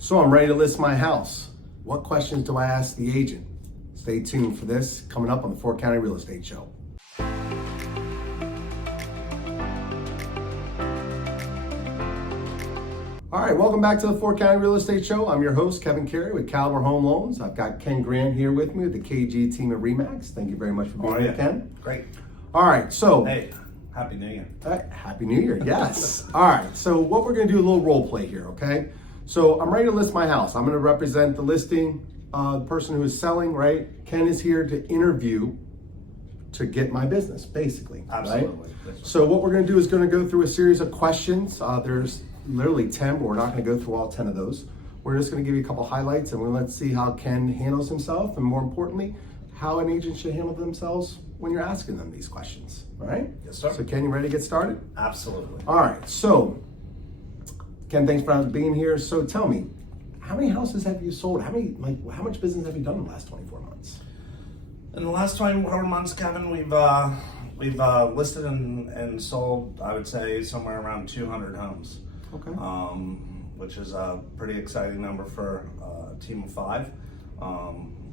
So I'm ready to list my house. What questions do I ask the agent? Stay tuned for this coming up on the Fort County Real Estate Show. All right, welcome back to the Fort County Real Estate Show. I'm your host, Kevin Carey with Caliber Home Loans. I've got Ken Grant here with me with the KG team at RE/MAX. Thank you very much for being here, Ken. Great. All right, so. Hey, Happy New Year. Happy New Year, yes. All right, so what we're gonna do, a little role play here, okay? So I'm ready to list my house. I'm gonna represent the listing, the person who is selling, right? Ken is here to interview to get my business, basically. Absolutely. Right? So what we're gonna do is gonna go through a series of questions. There's literally 10, but we're not gonna go through all 10 of those. We're just gonna give you a couple highlights and let's see how Ken handles himself, and more importantly, how an agent should handle themselves when you're asking them these questions, all right? Yes, sir. So Ken, you ready to get started? Absolutely. All right, so Ken, thanks for being here. So tell me, how many houses have you sold? How much business have you done in the last 24 months? In the last 24 months, Kevin, we've listed and sold, I would say, somewhere around 200 homes. Okay. Which is a pretty exciting number for a team of 5.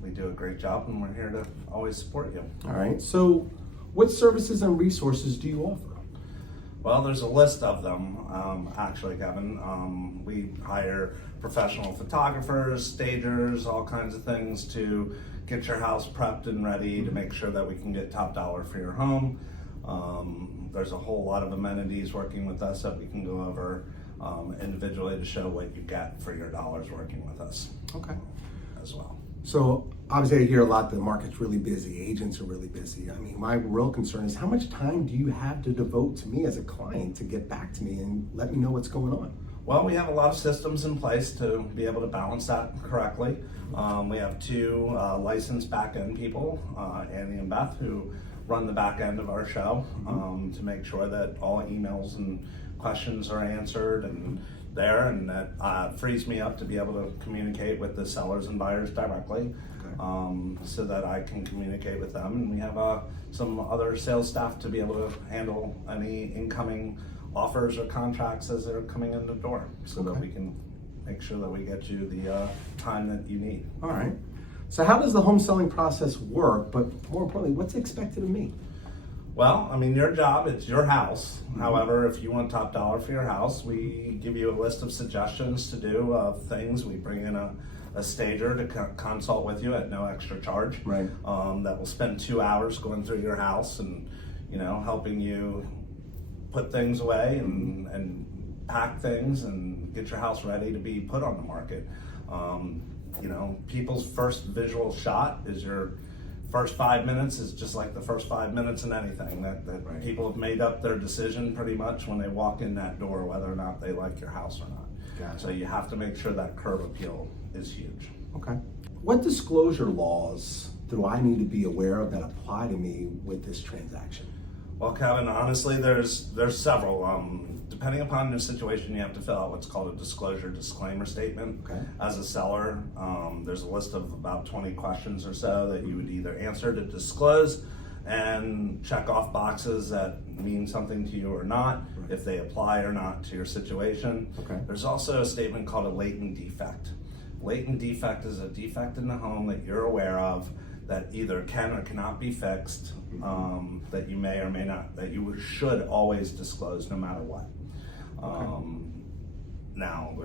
We do a great job, and we're here to always support you. All right, so what services and resources do you offer? Well, there's a list of them, actually, Kevin. We hire professional photographers, stagers, all kinds of things to get your house prepped and ready to make sure that we can get top dollar for your home. There's a whole lot of amenities working with us that we can go over individually to show what you get for your dollars working with us. Okay. As well. So obviously I hear a lot, the market's really busy, agents are really busy. I mean, my real concern is how much time do you have to devote to me as a client to get back to me and let me know what's going on? Well, we have a lot of systems in place to be able to balance that correctly. We have 2 licensed back-end people, Andy and Beth, who run the back end of our show to make sure that all emails and questions are answered and there, and that frees me up to be able to communicate with the sellers and buyers directly. Okay. So that I can communicate with them, and we have some other sales staff to be able to handle any incoming offers or contracts as they're coming in the door, so that we can make sure that we get you the time that you need. All right. So how does the home selling process work, but more importantly, what's expected of me? Well, I mean, your job, it's your house. However, if you want top dollar for your house, we give you a list of suggestions to do of things. We bring in a stager to consult with you at no extra charge. Right. That will spend 2 hours going through your house and, helping you put things away and pack things and get your house ready to be put on the market. People's first visual shot is your first 5 minutes is just like the first 5 minutes in anything. That right. People have made up their decision pretty much when they walk in that door, whether or not they like your house or not. Gotcha. So you have to make sure that curb appeal is huge. Okay. What disclosure laws do I need to be aware of that apply to me with this transaction? Well, Kevin, honestly, there's several. Depending upon the situation, you have to fill out what's called a disclosure disclaimer statement. Okay. As a seller, there's a list of about 20 questions or so that you would either answer to disclose and check off boxes that mean something to you or not, right. If they apply or not to your situation. Okay. There's also a statement called a latent defect. Latent defect is a defect in the home that you're aware of that either can or cannot be fixed, that you may or may not, that you should always disclose no matter what. Okay. Now,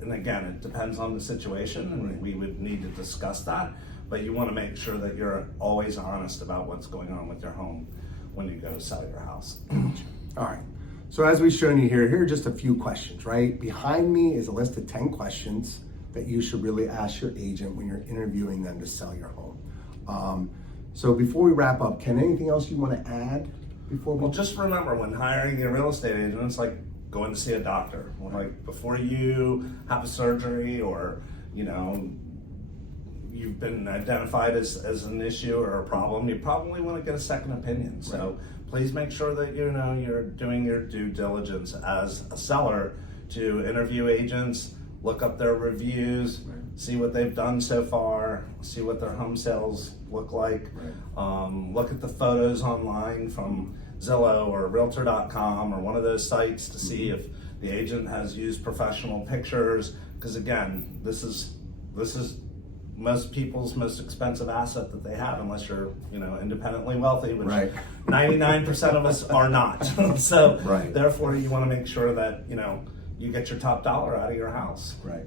and again, it depends on the situation, and we would need to discuss that, but you want to make sure that you're always honest about what's going on with your home when you go to sell your house. All right. So as we've shown you here are just a few questions, right? Behind me is a list of 10 questions that you should really ask your agent when you're interviewing them to sell your home. So before we wrap up, Ken, anything else you want to add before we? Well, just remember, when hiring a real estate agent, it's like going to see a doctor. Like before you have a surgery or, you've been identified as an issue or a problem, you probably want to get a second opinion. So please make sure that you're doing your due diligence as a seller to interview agents, look up their reviews, see what they've done so far, see what their home sales look like, look at the photos online from Zillow or Realtor.com or one of those sites to see if The agent has used professional pictures, because again, this is most people's most expensive asset that they have, unless you're, independently wealthy, which Right. 99% of us are not. So Right. therefore you want to make sure that, you get your top dollar out of your house. Right.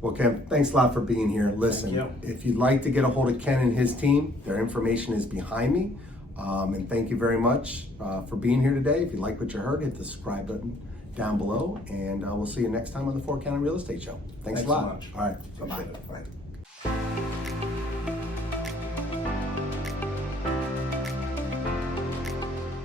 Well, Ken, thanks a lot for being here. Listen, Thank you. if you'd like to get a hold of Ken and his team, their information is behind me. And thank you very much for being here today. If you like what you heard, hit the subscribe button down below, and we'll see you next time on the 4 County Real Estate Show. Thanks a Thanks lot. so much. All right. Bye-bye. Appreciate it. Bye.